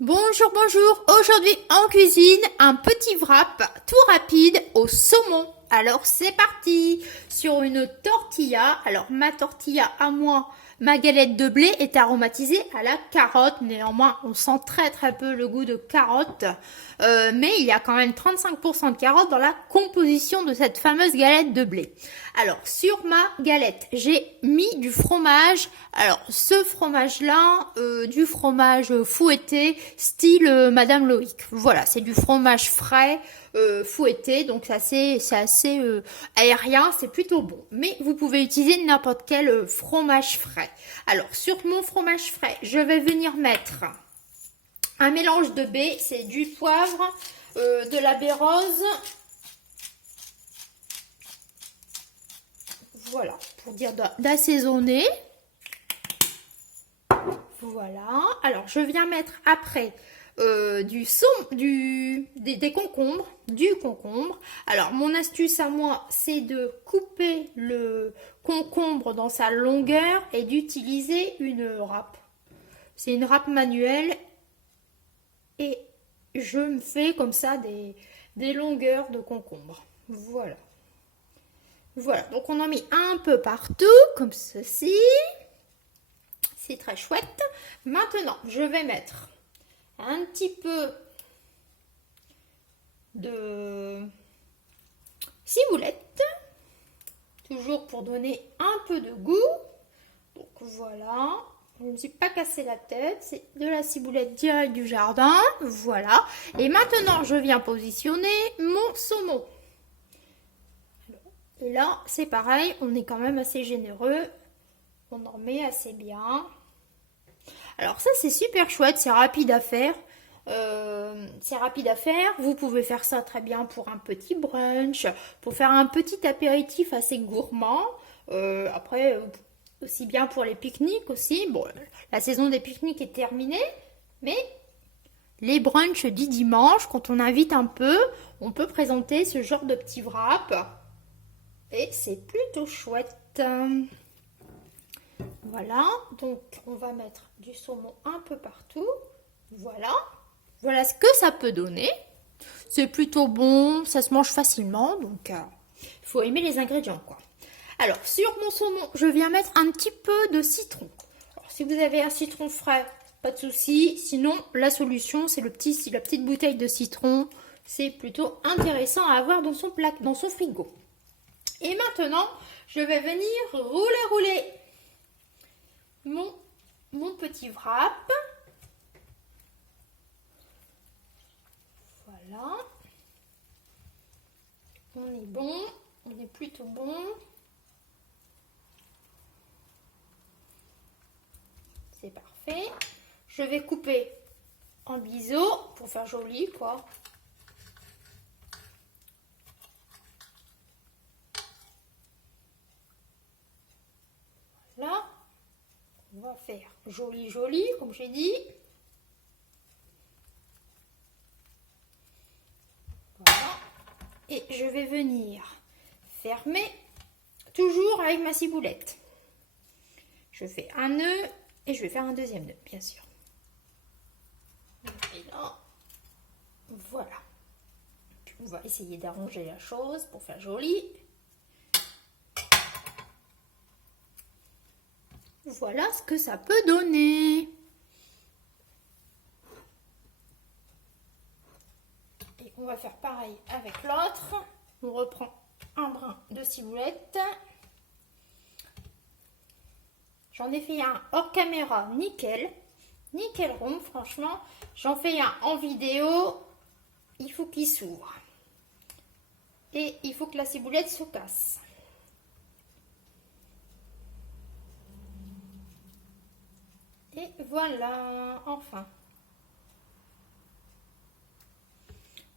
Bonjour, bonjour. Aujourd'hui en cuisine, un petit wrap tout rapide au saumon. Alors c'est parti. Sur une tortilla, alors ma tortilla à moi, ma galette de blé est aromatisée à la carotte. Néanmoins, on sent très peu le goût de carotte. Mais il y a quand même 35% de carottes dans la composition de cette fameuse galette de blé. Alors sur ma galette, j'ai mis du fromage. Alors ce fromage-là, du fromage fouetté, style Madame Loïc. Voilà, c'est du fromage frais. Fouetté, donc c'est assez aérien, c'est plutôt bon. Mais vous pouvez utiliser n'importe quel fromage frais. Alors sur mon fromage frais, je vais venir mettre un mélange de baies, c'est du poivre, de la baie rose. Voilà, pour dire d'assaisonner. Voilà, alors je viens mettre après des concombres, du concombre. Alors mon astuce à moi, c'est de couper le concombre dans sa longueur et d'utiliser une râpe. C'est une râpe manuelle et je me fais comme ça des longueurs de concombre. Voilà. Voilà, donc on en met un peu partout, comme ceci. C'est très chouette. Maintenant, je vais mettre un petit peu de ciboulette, toujours pour donner un peu de goût. Donc voilà, je ne me suis pas cassé la tête, c'est de la ciboulette directe du jardin. Voilà, et maintenant je viens positionner mon saumon. Et là, c'est pareil, on est quand même assez généreux, on en met assez bien. Alors ça c'est super chouette, c'est rapide à faire. Vous pouvez faire ça très bien pour un petit brunch, pour faire un petit apéritif assez gourmand. Après, aussi bien pour les pique-niques aussi. Bon, la saison des pique-niques est terminée, mais les brunchs du dimanche, quand on invite un peu, on peut présenter ce genre de petit wrap. Et c'est plutôt chouette. Voilà, donc on va mettre du saumon un peu partout. Voilà. Voilà ce que ça peut donner. C'est plutôt bon, ça se mange facilement, donc il faut aimer les ingrédients, quoi. Alors, sur mon saumon, je viens mettre un petit peu de citron. Alors, si vous avez un citron frais, pas de souci. Sinon, la solution, c'est la petite bouteille de citron. C'est plutôt intéressant à avoir dans son frigo. Et maintenant, je vais venir rouler mon petit wrap. Voilà. On est bon, on est plutôt bon. C'est parfait. Je vais couper en biseau pour faire joli, quoi. Là, on va faire joli, comme j'ai dit. Voilà. Et je vais venir fermer, toujours avec ma ciboulette. Je fais un nœud et je vais faire un deuxième nœud, bien sûr. Et là, voilà. On va essayer d'arranger la chose pour faire joli. Voilà ce que ça peut donner. Et on va faire pareil avec l'autre. On reprend un brin de ciboulette. J'en ai fait un hors caméra nickel rond, franchement. J'en fais un en vidéo. Il faut qu'il s'ouvre. Et il faut que la ciboulette se casse. Et voilà, enfin.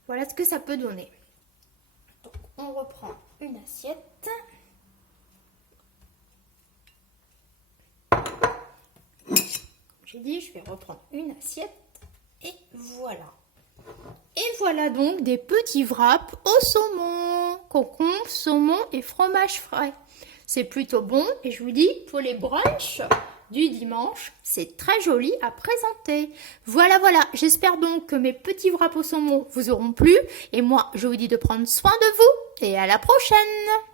Voilà ce que ça peut donner. Donc, on reprend une assiette. Comme j'ai dit, je vais reprendre une assiette. Et voilà. Et voilà donc des petits wraps au saumon. Concombre, saumon et fromage frais. C'est plutôt bon. Et je vous dis, pour les brunchs, du dimanche. C'est très joli à présenter. Voilà, j'espère donc que mes petits wraps au saumon vous auront plu. Et moi, je vous dis de prendre soin de vous et à la prochaine!